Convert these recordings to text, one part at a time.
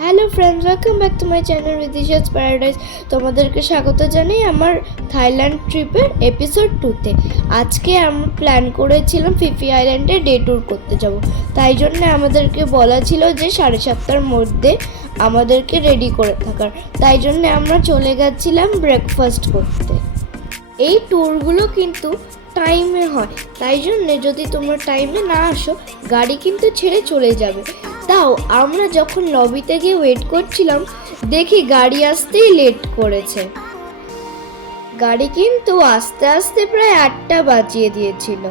Hello friends, welcome back to my channel Ridisha's paradise. তোমাদেরকে স্বাগত জানাই আমার থাইল্যান্ড ট্রিপের এপিসোড 2তে। আজকে আমরা প্ল্যান করেছিলাম ফিফি আইল্যান্ডে ডে ট্যুর করতে যাব। তাই জন্য আমাদেরকে বলা ছিল যে 7:30টার মধ্যে আমাদেরকে রেডি করে থাকার। তাই জন্য আমরা চলে গেছিলাম ব্রেকফাস্ট করতে। এই ট্যুরগুলো কিন্তু টাইমে হয়, তাই জন্যে যদি তোমরা টাইমে না আসো গাড়ি কিন্তু ছেড়ে চলে যাবে। তাও আমরা যখন লবিতে গিয়ে ওয়েট করছিলাম দেখি গাড়ি আসতেই লেট করেছে। গাড়ি কিন্তু আস্তে আস্তে প্রায় 8টা বাজিয়ে দিয়েছিল।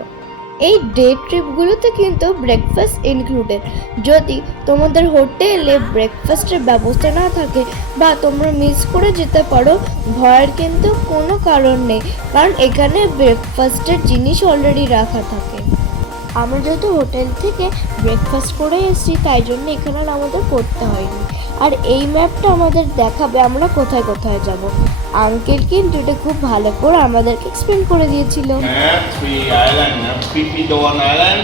এই ডে ট্রিপগুলোতে কিন্তু ব্রেকফাস্ট ইনক্লুডেড। যদি তোমাদের হোটেলে ব্রেকফাস্টের ব্যবস্থা না থাকে বা তোমরা মিস করে যেতে পারো, ভয়ের কিন্তু কোনো কারণ নেই, কারণ এখানে ব্রেকফাস্টের জিনিস অলরেডি রাখা থাকে। আমরা যেহেতু হোটেল থেকে ব্রেকফাস্ট করে এসেছি, তাই জন্য এখানে আর আমাদের করতে হয়নি। আর এই ম্যাপটা আমাদের দেখাবে আমরা কোথায় কোথায় যাব। আঙ্কেল কিন্তু এটা খুব ভালো করে আমাদেরকে এক্সপ্লেন করে দিয়েছিল। Map, 3 island, Phi Don Island,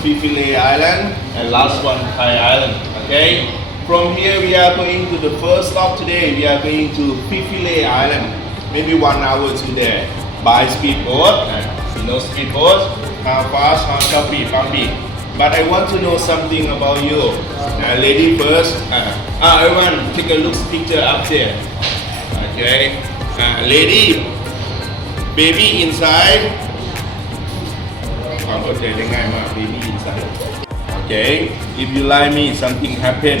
Phi Lay Island, and last one Thai Island. Okay. From here we are going to the first stop today. We are going to Phi Lay Island. Maybe 1 hour to there by speedboat. You know speedboat? How fast? How speed? But I want to know something about you. Lady first. Everyone, take a look picture up there. Okay. Lady, baby inside. Okay, dengar mak, baby inside. Okay. If you like me, something happen.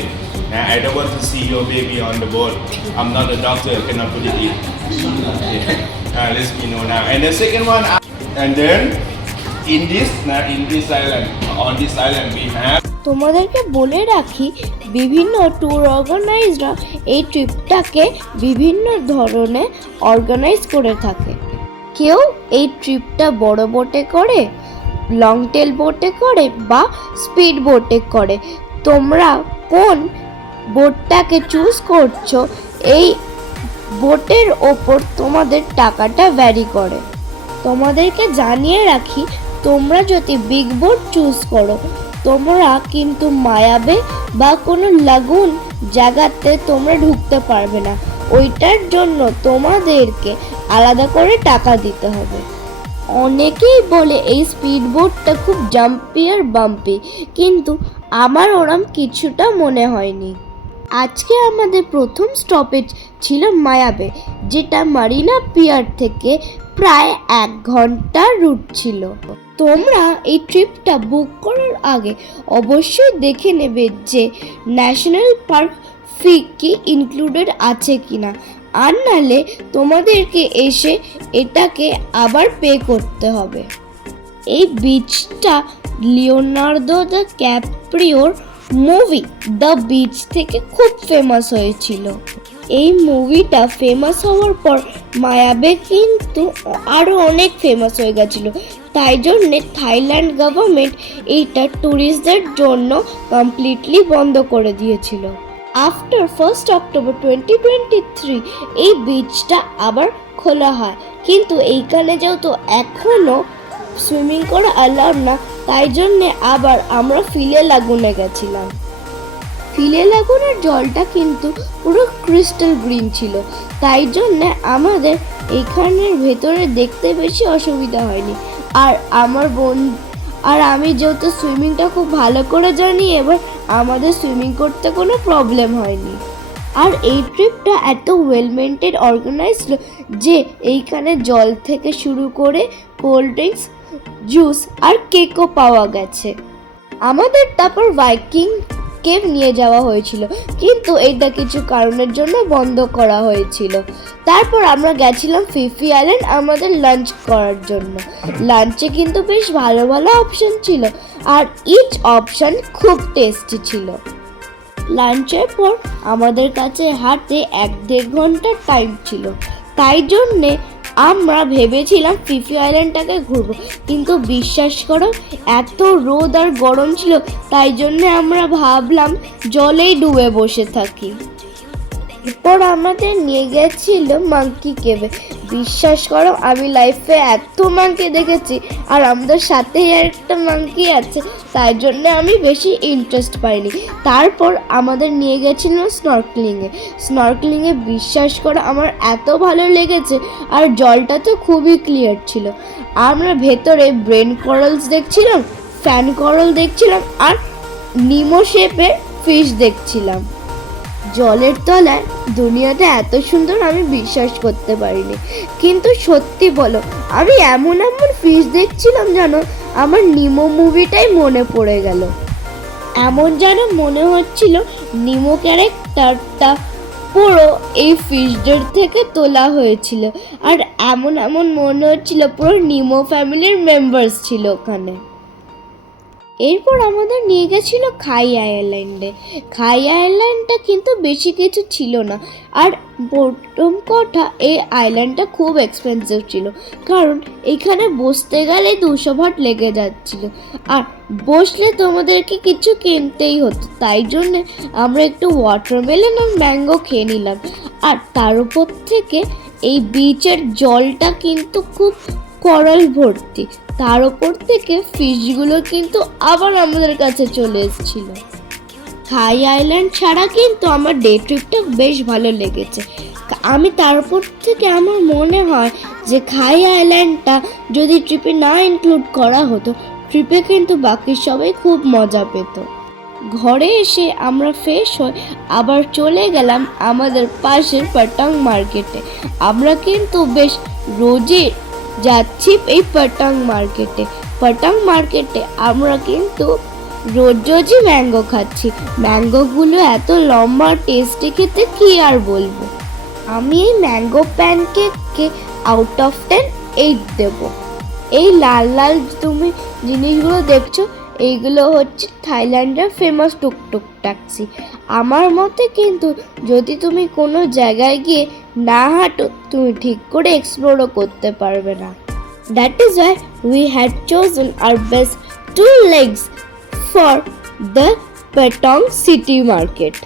I don't want to see your baby on the boat. I'm not a doctor, cannot put it in. Okay. Let me know now. And the second one, and then in this island, on this island we have. তোমাদেরকে বলে রাখি, বিভিন্ন tour অর্গানাইজরা এই ট্রিপটাকে বিভিন্ন ধরনে organise করে থাকে। কেউ এই ট্রিপটা বড় বোটে করে, লং টেল বোটে করে বা স্পিড বোটে করে। তোমরা কোন বোটটাকে চুজ করছো, এই বোটের ওপর তোমাদের টাকাটা ভ্যারি করে। তোমাদেরকে জানিয়ে রাখি, তোমরা যদি বিগ বোট চুজ করো, তোমরা কিন্তু মায়াবে বা কোনো লাগুন জায়গাতে তোমরা ঢুকতে পারবে না। ওইটার জন্য তোমাদেরকে আলাদা করে টাকা দিতে হবে। অনেকেই বলে এই স্পিড বোটটা খুব জাম্পি আর বাম্পি, কিন্তু আমার ওরম কিছুটা মনে হয়নি। আজকে আমাদের প্রথম স্টপেজ ছিল মায়াবে, যেটা মারিনা পিয়ার থেকে প্রায় 1 ঘন্টার রুট ছিল। তোমরা এই ট্রিপটা বুক করার আগে অবশ্যই দেখে নেবে যে ন্যাশনাল পার্ক ফি কি ইনক্লুডেড আছে কিনা, আর নাহলে তোমাদেরকে এসে এটাকে আবার পে করতে হবে। এই বিচটা লিওনার্দো দ্য ক্যাপ্রিওর মুভি দ্য বিচ থেকে খুব ফেমাস হয়েছিল। এই মুভিটা ফেমাস হওয়ার পর মায়াবে কিন্তু আরও অনেক ফেমাস হয়ে গেছিলো। তাই জন্যে থাইল্যান্ড গভর্নমেন্ট এইটা ট্যুরিস্টদের জন্য কমপ্লিটলি বন্ধ করে দিয়েছিল। আফটার 1 অক্টোবর 2023 এই বিচটা আবার খোলা হয়, কিন্তু এইখানে যেহেতু এখনও সুইমিং করা অ্যালাউড না, তাই জন্যে আবার আমরা ফিলে লাগুনে গেছিলাম। ফিলে লাগুনের জলটা কিন্তু পুরো ক্রিস্টাল গ্রিন ছিল, তাই জন্যে আমাদের এখানের ভেতরে দেখতে বেশি অসুবিধা হয়নি। আর আমি যেহেতু সুইমিংটা খুব ভালো করে জানি, এবার আমাদের সুইমিং করতে কোনো প্রবলেম হয়নি। আর এই ট্রিপটা এত ওয়েল মেইনটেইন অর্গানাইজ ছিল যে এইখানে জল থেকে শুরু করে কোল্ড ড্রিঙ্কস, জুস আর কেকও পাওয়া গেছে। আমাদের তারপর ভাইকিং কেভ নিয়ে যাওয়া হয়েছিল, কিন্তু এটা কিছু কারণের জন্য বন্ধ করা হয়েছিল। তারপর আমরা গেছিলাম ফিফি আইল্যান্ড আমাদের লাঞ্চ করার জন্য। লাঞ্চে কিন্তু বেশ ভালো ভালো অপশন ছিল, আর ইচ অপশন খুব টেস্টি ছিল। লাঞ্চের পর আমাদের কাছে হাতে 1-1.5 ঘন্টার টাইম ছিল, তাই জন্যে আমরা ভেবেছিলাম ফিফি আইল্যান্ডটাকে ঘুরবো, কিন্তু বিশ্বাস করো এত রোদ আর গরম ছিল, তাই জন্য আমরা ভাবলাম জলেই ডুবে বসে থাকি। এরপর আমাদের নিয়ে গেছিল মাঙ্কি কেভে। বিশ্বাস করো আমি লাইফে এত মাঙ্কি দেখেছি, আর আমাদের সাথেই একটা মাঙ্কি আছে, তাই জন্য আমি বেশি ইন্টারেস্ট পাইনি। তারপর আমাদের নিয়ে গেছিল স্নর্কলিংয়ে বিশ্বাস করো আমার এত ভালো লেগেছে, আর জলটা তো খুবই ক্লিয়ার ছিল। আমরা ভেতরে ব্রেন করলস দেখছিলাম, ফ্যান করল দেখছিলাম, আর নিমো শেপের ফিশ দেখছিলাম। জলের তলায় দুনিয়াটা এত সুন্দর আমি বিশ্বাস করতে পারিনি। কিন্তু সত্যি বলো, আমি এমন ফিশ দেখছিলাম জানো, আমার নিমো মুভিটাই মনে পড়ে গেল। এমন যেন মনে হচ্ছিল নিমো ক্যারেক্টারটা পুরো এই ফিশদের থেকে তোলা হয়েছিল, আর এমন মনে হচ্ছিল পুরো নিমো ফ্যামিলির মেম্বার্স ছিল ওখানে। এরপর আমাদের নিয়ে গেছিল খাই আইল্যান্ডটা কিন্তু বেশি কিছু ছিল না, আর প্রথম কথা এই আইল্যান্ডটা খুব এক্সপেন্সিভ ছিল, কারণ এখানে বসতে গেলে 200 ভাট লেগে যাচ্ছিল, আর বসলে তোমাদেরকে কিছু কিনতেই হতো। তাই জন্যে আমরা একটু ওয়াটারমেলন আর ম্যাঙ্গো খেয়ে নিলাম। আর তার উপর থেকে এই বিচের জলটা কিন্তু খুব করাল ভর্তি, তার উপর থেকে ফিশগুলো কিন্তু আবার আমাদের কাছে চলে এসেছিল। খাই আইল্যান্ড ছাড়া কিন্তু আমার ডে ট্রিপটা বেশ ভালো লেগেছে। আমি তারপর থেকে আমার মনে হয় যে খাই আইল্যান্ডটা যদি ট্রিপে না ইনক্লুড করা হতো, ট্রিপে কিন্তু বাকি সবাই খুব মজা পেত। ঘরে এসে আমরা ফ্রেশ হয়ে আবার চলে গেলাম আমাদের পাশের পাটাং মার্কেটে। আমরা কিন্তু বেশ রোজই যাচ্ছি এই পাটাং মার্কেটে আমরা কিন্তু রোজই ম্যাঙ্গো খাচ্ছি। ম্যাঙ্গোগুলো এত লম্বা টেস্টি খেতে কি আর বলবো। আমি এই ম্যাঙ্গো প্যানকেককে আউট অফ 10 8 দেব। এই লাল তুমি জিনিসগুলো দেখছো, এইগুলো হচ্ছে থাইল্যান্ডের ফেমাস টুকটুক ট্যাক্সি। আমার মতে কিন্তু যদি তুমি কোনো জায়গায় গিয়ে না হাঁটো, তুমি ঠিক করে এক্সপ্লোরও করতে পারবে না। That is why we had chosen our best 2 legs for the Patong City Market.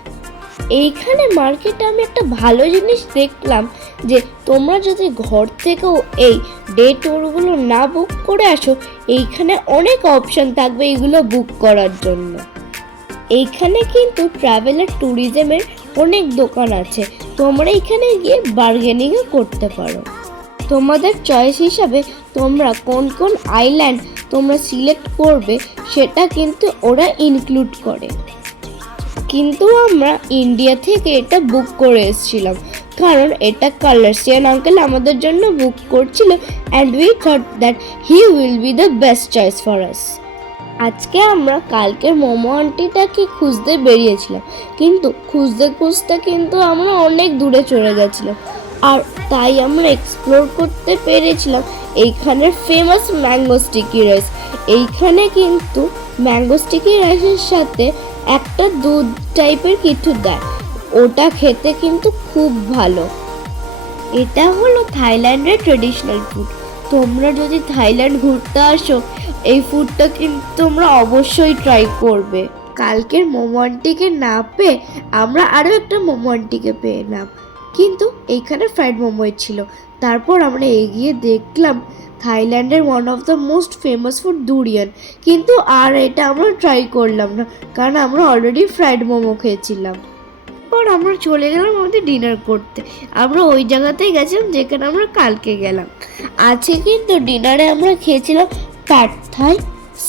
এইখানে মার্কেটে আমি একটা ভালো জিনিস দেখলাম যে তোমরা যদি ঘর থেকেও এই ডে ট্যুরগুলো না বুক করে আসো, এইখানে অনেক অপশন থাকবে এগুলো বুক করার জন্য। এইখানে কিন্তু ট্রাভেল আর ট্যুরিজমের অনেক দোকান আছে, তোমরা এখানে গিয়ে বার্গেনিংও করতে পারো। তোমাদের চয়েস হিসাবে তোমরা কোন আইল্যান্ড তোমরা সিলেক্ট করবে সেটা কিন্তু ওরা ইনক্লুড করে। কিন্তু আমরা ইন্ডিয়া থেকে এটা বুক করে এসেছিলাম, কারণ এটা কালার্সিয়ান আঙ্কেল আমাদের জন্য বুক করছিল, and we thought that he will be the best choice for us. আজকে আমরা কালকের মোমো আন্টিটাকে খুঁজতে বেরিয়েছিলাম, কিন্তু খুঁজতে কিন্তু আমরা অনেক দূরে চলে গেছিলাম, আর তাই আমরা এক্সপ্লোর করতে পেরেছিলাম এইখানের ফেমাস ম্যাঙ্গো স্টিকি রাইস। এইখানে কিন্তু ম্যাঙ্গো স্টিকি রাইসের সাথে একটা দুধ টাইপের কিছু দেয়, ওটা খেতে কিন্তু খুব ভালো। এটা হলো থাইল্যান্ডের ট্রেডিশনাল ফুড। তোমরা যদি থাইল্যান্ড ঘুরতে আসো, এই ফুডটা কিন্তু তোমরা অবশ্যই ট্রাই করবে। কালকের মোমো আন্টিকে না পেয়ে আমরা আরও একটা মোমো আন্টিকে পেলাম, কিন্তু এইখানে ফ্রাইড মোমোই ছিল। তারপর আমরা এগিয়ে দেখলাম থাইল্যান্ডের one of the most famous food durian, কিন্তু আর এটা আমরা ট্রাই করলাম না, কারণ আমরা অলরেডি ফ্রাইড মোমো খেয়েছিলাম। এরপর আমরা চলে গেলাম আমাদের ডিনার করতে। আমরা ওই জায়গাতেই গেছিলাম যেখানে আমরা কালকে গেলাম। আজকে কিন্তু ডিনারে আমরা খেয়েছিলাম প্যাড থাই,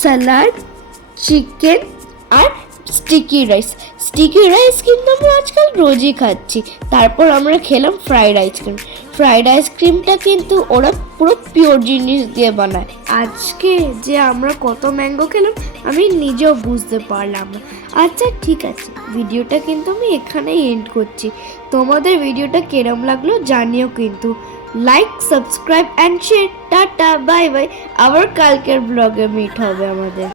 স্যালাড, চিকেন আর স্টিকি রাইস কিন্তু আমরা আজকাল রোজই খাচ্ছি। তারপর আমরা খেলাম ফ্রাইড আইসক্রিমটা কিন্তু ওরা পুরো পিওর জিনিস দিয়ে বানায়। আজকে যে আমরা কত ম্যাঙ্গো খেলাম আমি নিজেও বুঝতে পারলাম না। আচ্ছা ঠিক আছে, ভিডিওটা কিন্তু আমি এখানেই এন্ড করছি। তোমাদের ভিডিওটা কেরম লাগলো জানিও কিন্তু। Like, subscribe and share. Tata, bye bye. আবার কালকের ব্লগে মিট হবে আমাদের।